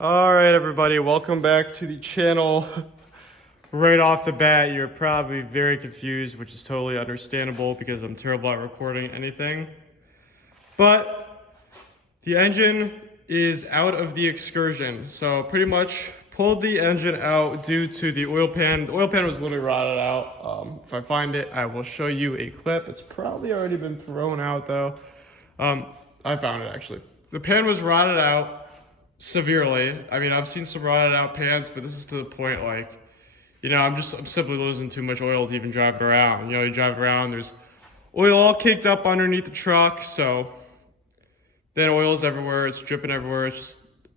All right, everybody, welcome back to the channel. Right off the bat, you're probably very confused, which is totally understandable because I'm terrible at recording anything. But the engine is out of the Excursion, so pretty much pulled the engine out due to the oil pan. The oil pan was literally rotted out. If I find it, I will show you a clip. It's probably already been thrown out though. I found it actually. The pan was rotted out severely. I mean, I've seen some rotted out pans, but this is to the point like, I'm simply losing too much oil to even drive it around. You drive around, there's oil all caked up underneath the truck, so then oil's everywhere, it's dripping everywhere.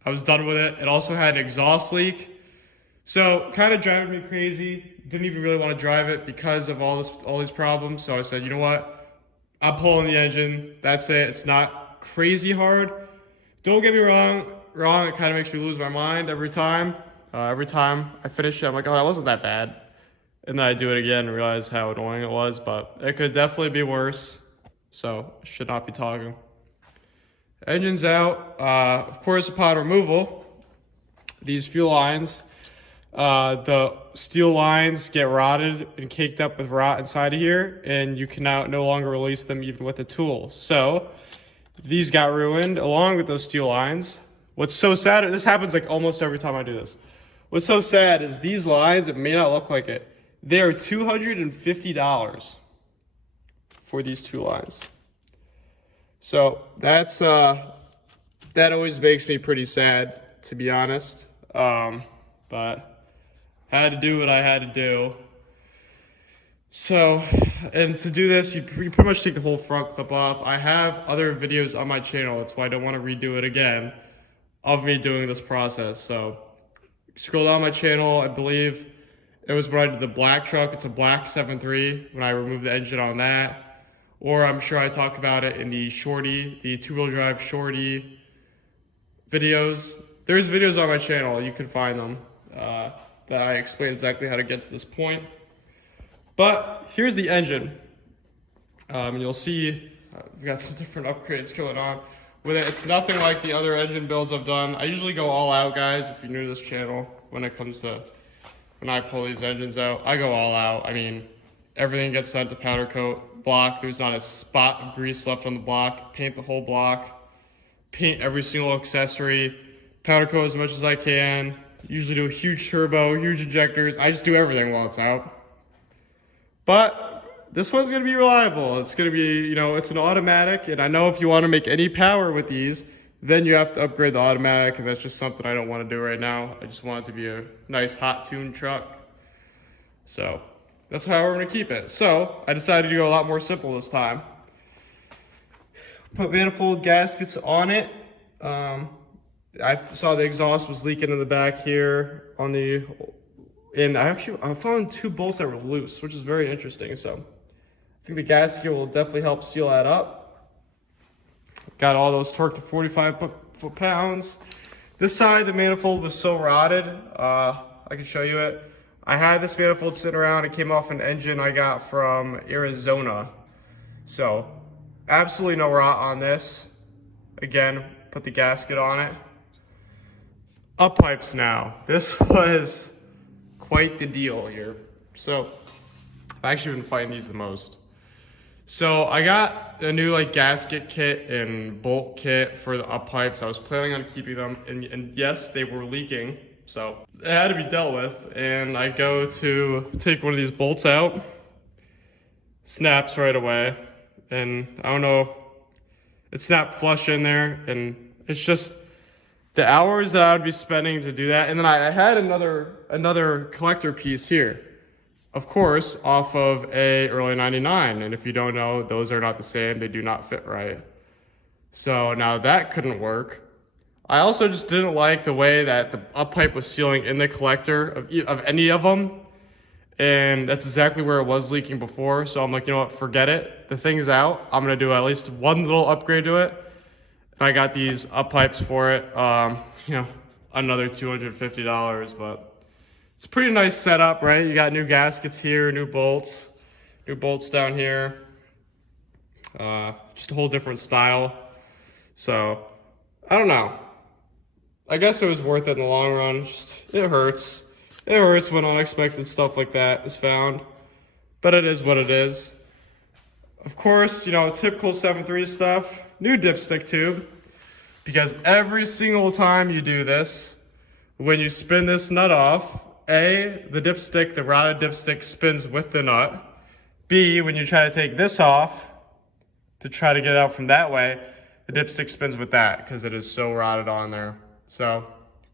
I was done with it. It also had an exhaust leak, so kind of driving me crazy. Didn't even really want to drive it because of all these problems. So I said, you know what? I'm pulling the engine. That's it. It's not crazy hard. Don't get me wrong. It kind of makes me lose my mind every time. Every time I finish it, I'm like, oh, that wasn't that bad. And then I do it again and realize how annoying it was, but it could definitely be worse. So I should not be talking. Engine's out. Of course, upon removal, these fuel lines, the steel lines get rotted and caked up with rot inside of here, and you can now no longer release them even with a tool. So these got ruined along with those steel lines. What's so sad, this happens like almost every time I do this. What's so sad is these lines, it may not look like it, they are $250 for these two lines. So that's, that always makes me pretty sad, to be honest. But I had to do what I had to do. So, and to do this, you pretty much take the whole front clip off. I have other videos on my channel, that's why I don't want to redo it again, of me doing this process. So scroll down my channel. I believe it was when I did the black truck. It's a black 7.3 when I removed the engine on that. Or I'm sure I talk about it in the shorty, the two-wheel drive shorty videos. There's videos on my channel. You can find them that I explain exactly how to get to this point. But here's the engine. You'll see we've got some different upgrades going on with it. It's nothing like the other engine builds I've done. I usually go all out, guys, if you're new to this channel, when it comes to when I pull these engines out. I go all out. I mean, everything gets sent to powder coat block. There's not a spot of grease left on the block. Paint the whole block. Paint every single accessory. Powder coat as much as I can. Usually do a huge turbo, huge injectors. I just do everything while it's out. But this one's going to be reliable. It's going to be, it's an automatic, and I know if you want to make any power with these, then you have to upgrade the automatic, and that's just something I don't want to do right now. I just want it to be a nice hot tuned truck. So that's how we're going to keep it. So I decided to go a lot more simple this time. Put manifold gaskets on it. I saw the exhaust was leaking in the back here on the, and I found two bolts that were loose, which is very interesting. So I think the gasket will definitely help seal that up. Got all those torqued to 45 foot-pounds. This side, the manifold was so rotted. I can show you it. I had this manifold sitting around. It came off an engine I got from Arizona. So absolutely no rot on this. Again, put the gasket on it. Up pipes now. This was quite the deal here. So I've actually been fighting these the most. So I got a new gasket kit and bolt kit for the up pipes. I was planning on keeping them, and yes, they were leaking, so it had to be dealt with. And I go to take one of these bolts out, snaps right away, and I don't know, it snapped flush in there, and it's just the hours that I would be spending to do that. And then I had another collector piece here, of course, off of a early 99. And if you don't know, those are not the same. They do not fit right. So now that couldn't work. I also just didn't like the way that the up pipe was sealing in the collector of any of them. And that's exactly where it was leaking before. So I'm like, you know what, forget it. The thing's out. I'm going to do at least one little upgrade to it. And I got these up pipes for it. Another $250, but it's a pretty nice setup, right? You got new gaskets here, new bolts down here. Just a whole different style. So I don't know. I guess it was worth it in the long run. Just, it hurts. It hurts when unexpected stuff like that is found. But it is what it is. Of course, you know, typical 7.3 stuff. New dipstick tube. Because every single time you do this, when you spin this nut off, A, the dipstick, the rotted dipstick spins with the nut. B, when you try to take this off to try to get it out from that way, the dipstick spins with that because it is so rotted on there. So,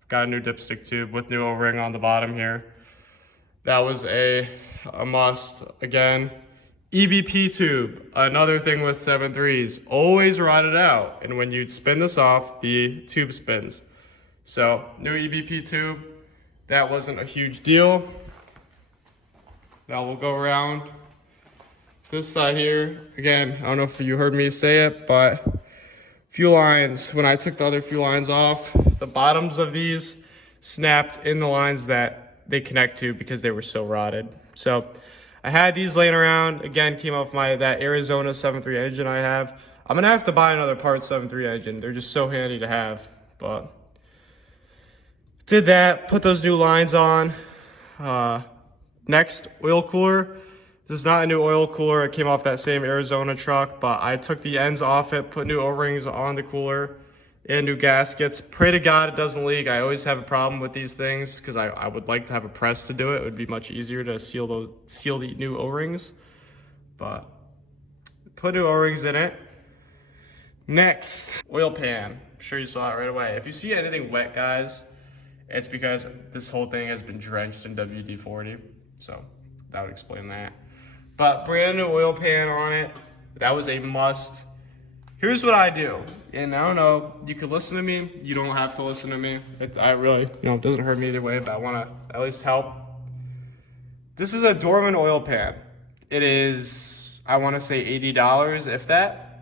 got a new dipstick tube with new O-ring on the bottom here. That was a must. Again, EBP tube, another thing with 7.3s, always rotted out. And when you spin this off, the tube spins. So, new EBP tube, that wasn't a huge deal. Now we'll go around this side here. Again, I don't know if you heard me say it, but fuel lines, when I took the other fuel lines off, the bottoms of these snapped in the lines that they connect to because they were so rotted. So I had these laying around, again, came off that Arizona 7.3 engine I have. I'm gonna have to buy another part 7.3 engine. They're just so handy to have, but did that, put those new lines on. Next, oil cooler. This is not a new oil cooler. It came off that same Arizona truck, but I took the ends off it, put new O-rings on the cooler and new gaskets. Pray to God it doesn't leak. I always have a problem with these things because I would like to have a press to do it. It would be much easier to seal the new O-rings, but put new O-rings in it. Next, oil pan. I'm sure you saw it right away. If you see anything wet, guys, it's because this whole thing has been drenched in WD-40. So that would explain that. But brand new oil pan on it. That was a must. Here's what I do. And I don't know, you could listen to me. You don't have to listen to me. I really, it doesn't hurt me either way, but I want to at least help. This is a Dorman oil pan. It is, I want to say $80, if that.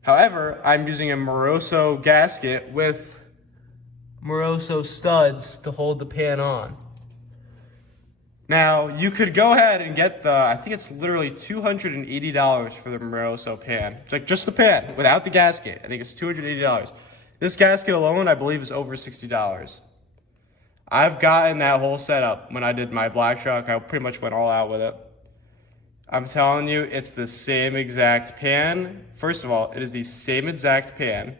However, I'm using a Moroso gasket with Moroso studs to hold the pan on. Now, you could go ahead and get I think it's literally $280 for the Moroso pan. Like just the pan, without the gasket. I think it's $280. This gasket alone, I believe, is over $60. I've gotten that whole setup when I did my black truck. I pretty much went all out with it. I'm telling you, it's the same exact pan. First of all, it is the same exact pan.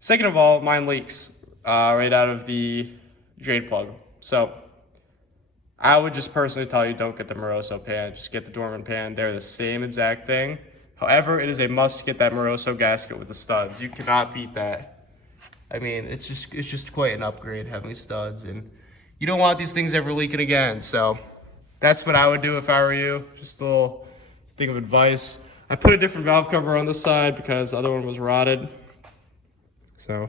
Second of all, mine leaks right out of the drain plug. So I would just personally tell you, don't get the Moroso pan, just get the Dorman pan. They're the same exact thing. However, it is a must get that Moroso gasket with the studs. You cannot beat that. I mean, it's just quite an upgrade having studs, and you don't want these things ever leaking again. So that's what I would do if I were you. Just a little thing of advice. I put a different valve cover on this side because the other one was rotted. So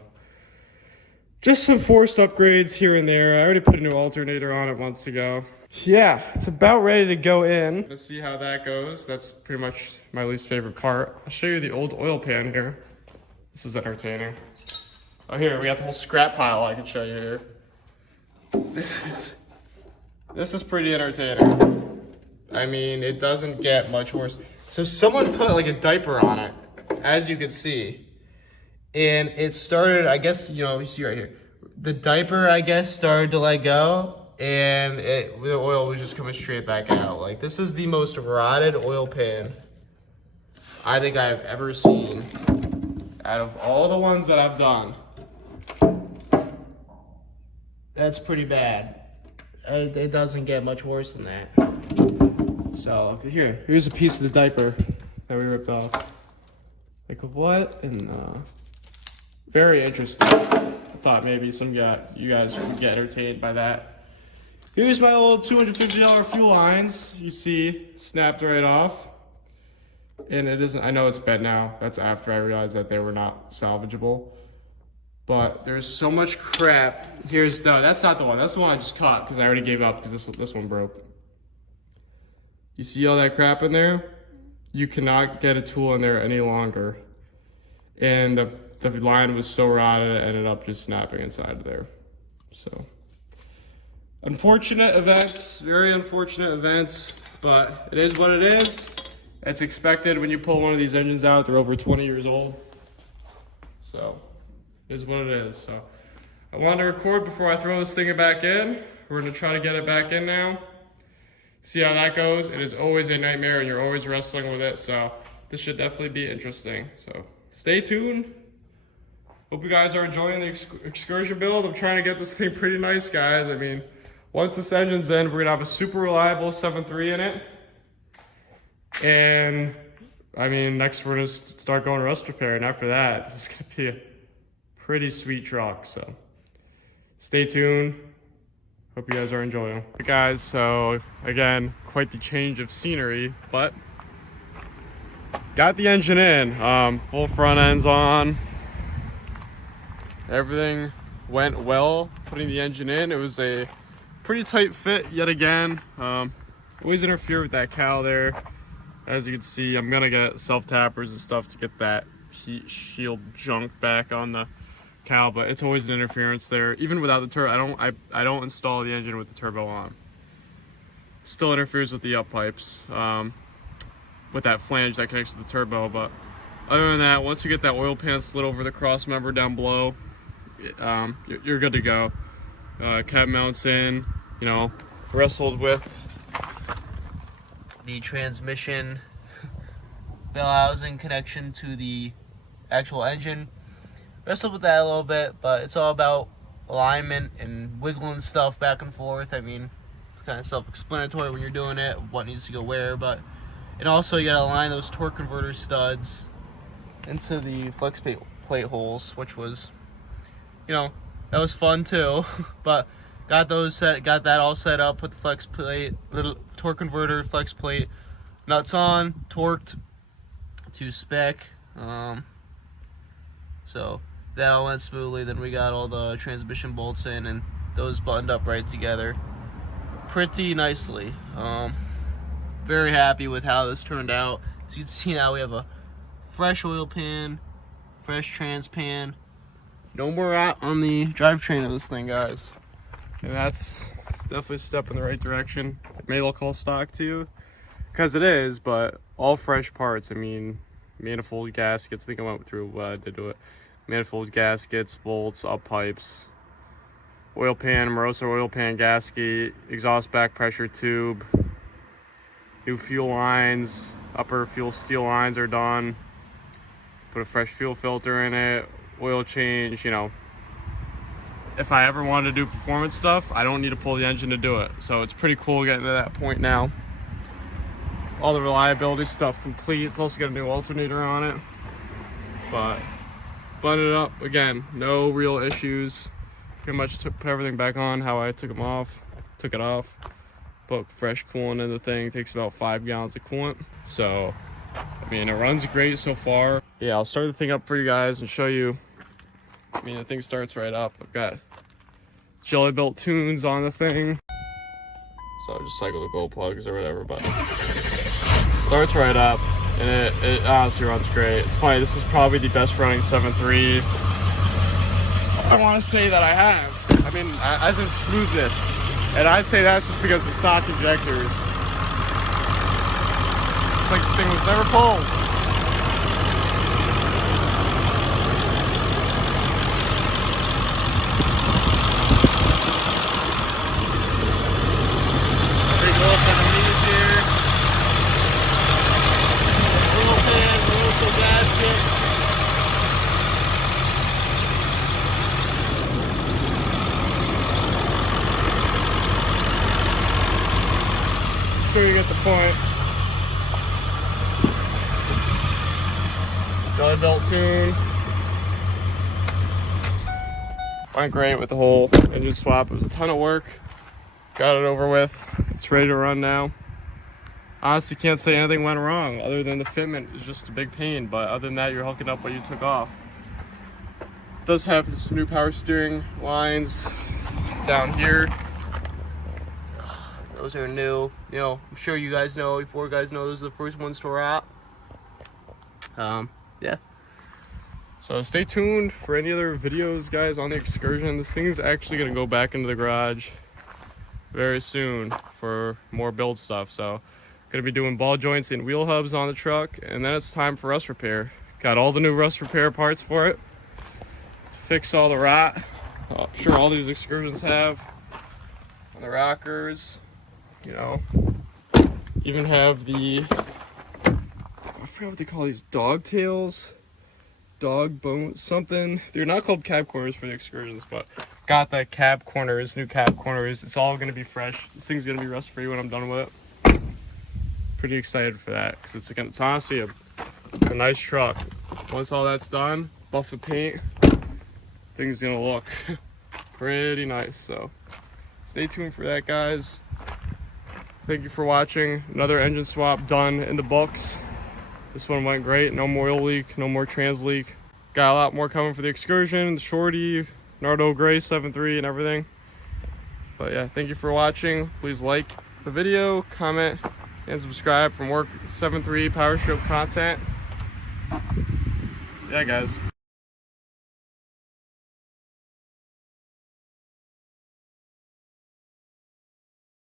just some forced upgrades here and there. I already put a new alternator on it months ago. Yeah, it's about ready to go in. Let's see how that goes. That's pretty much my least favorite part. I'll show you the old oil pan here. This is entertaining. Oh, here, we got the whole scrap pile I can show you here. This is pretty entertaining. I mean, it doesn't get much worse. So someone put like a diaper on it, as you can see. And it started, I guess, you see right here. The diaper, I guess, started to let go, and the oil was just coming straight back out. Like, this is the most rotted oil pan I think I've ever seen out of all the ones that I've done. That's pretty bad. It doesn't get much worse than that. So, here's a piece of the diaper that we ripped off. Like, what? And, very interesting. I thought maybe you guys would get entertained by that. Here's my old $250 fuel lines. You see, snapped right off. And it isn't, I know it's bent now. That's after I realized that they were not salvageable. But there's so much crap. No, that's not the one. That's the one I just caught because I already gave up because this one broke. You see all that crap in there? You cannot get a tool in there any longer. And the line was so rotted, it ended up just snapping inside of there. So, unfortunate events, very unfortunate events, but it is what it is. It's expected when you pull one of these engines out. They're over 20 years old. So, it is what it is. So, I wanted to record before I throw this thing back in. We're gonna try to get it back in now. See how that goes. It is always a nightmare and you're always wrestling with it, so this should definitely be interesting. So stay tuned. Hope you guys are enjoying the excursion build. I'm trying to get this thing pretty nice, guys. I mean, once this engine's in, we're gonna have a super reliable 7.3 in it. And I mean, next we're gonna start going rust repair, and after that, this is gonna be a pretty sweet truck. So stay tuned. Hope you guys are enjoying. Hey guys, so again, quite the change of scenery, but got the engine in. Full front ends on. Everything went well putting the engine in. It was a pretty tight fit yet again. Always interfere with that cowl there. As you can see, I'm gonna get self-tappers and stuff to get that heat shield junk back on the cowl, but it's always an interference there. Even without the turbo, I don't install the engine with the turbo on. Still interferes with the up pipes, with that flange that connects to the turbo. But other than that, once you get that oil pan slid over the cross member down below, you're good to go. Cap mounts in, you know, wrestled with the transmission bell housing connection to the actual engine. Wrestled with that a little bit, but it's all about alignment and wiggling stuff back and forth. I mean, it's kind of self-explanatory when you're doing it, what needs to go where, but and also you gotta align those torque converter studs into the flex plate holes, which was, you know, that was fun too. But got that all set up, put the flex plate, little torque converter, flex plate nuts on, torqued to spec. So that all went smoothly. Then we got all the transmission bolts in and those buttoned up right together pretty nicely. Very happy with how this turned out. As you can see now, we have a fresh oil pan, fresh trans pan. No more rot on the drivetrain of this thing, guys. And that's definitely a step in the right direction. It may look all stock to you, because it is, but all fresh parts. I mean, manifold gaskets, I think I went through what I did to it. Manifold gaskets, bolts, up pipes, oil pan, moroso oil pan gasket, exhaust back pressure tube, new fuel lines, upper fuel steel lines are done. Put a fresh fuel filter in it, oil change. You know, if I ever wanted to do performance stuff, I don't need to pull the engine to do it. So it's pretty cool getting to that point now. All the reliability stuff complete. It's also got a new alternator on it. But buttoned it up again, no real issues. Pretty much put everything back on how I took it off. Put fresh coolant in the thing. Takes about 5 gallons of coolant. So I mean, it runs great so far. Yeah, I'll start the thing up for you guys and show you. I mean, the thing starts right up. I've got jelibuilt tunes on the thing, so I'll just cycle the glow plugs or whatever, but starts right up, and it honestly runs great. It's funny, this is probably the best running 7.3 I want to say that I have. I mean, as in smoothness, and I'd say that's just because the stock injectors, it's like the thing was never pulled. Sure you get the point. Jelibuilt tune. Went great with the whole engine swap. It was a ton of work. Got it over with. It's ready to run now. Honestly, can't say anything went wrong other than the fitment is just a big pain, but other than that, you're hooking up what you took off. It does have some new power steering lines down here. Those are new. You know, I'm sure you guys know, before you guys know, those are the first ones to rot. Yeah. So stay tuned for any other videos, guys, on the Excursion. This thing is actually going to go back into the garage very soon for more build stuff. So going to be doing ball joints and wheel hubs on the truck, and then it's time for rust repair. Got all the new rust repair parts for it. Fix all the rot. I'm sure all these Excursions have. On the rockers, you know, even have the, I forgot what they call these, dog tails, dog bone, something. They're not called cab corners for the Excursions, but got the cab corners, new cab corners. It's all gonna be fresh. This thing's gonna be rust free when I'm done with it. Pretty excited for that because it's honestly a nice truck. Once all that's done, buff the paint, thing's gonna look pretty nice. So stay tuned for that, guys. Thank you for watching. Another engine swap done in the books. This one went great. No more oil leak, no more trans leak. Got a lot more coming for the Excursion, the Shorty, Nardo Gray 7.3 and everything. But yeah, thank you for watching. Please like the video, comment, and subscribe for more 7.3 Powerstroke content. Yeah, guys.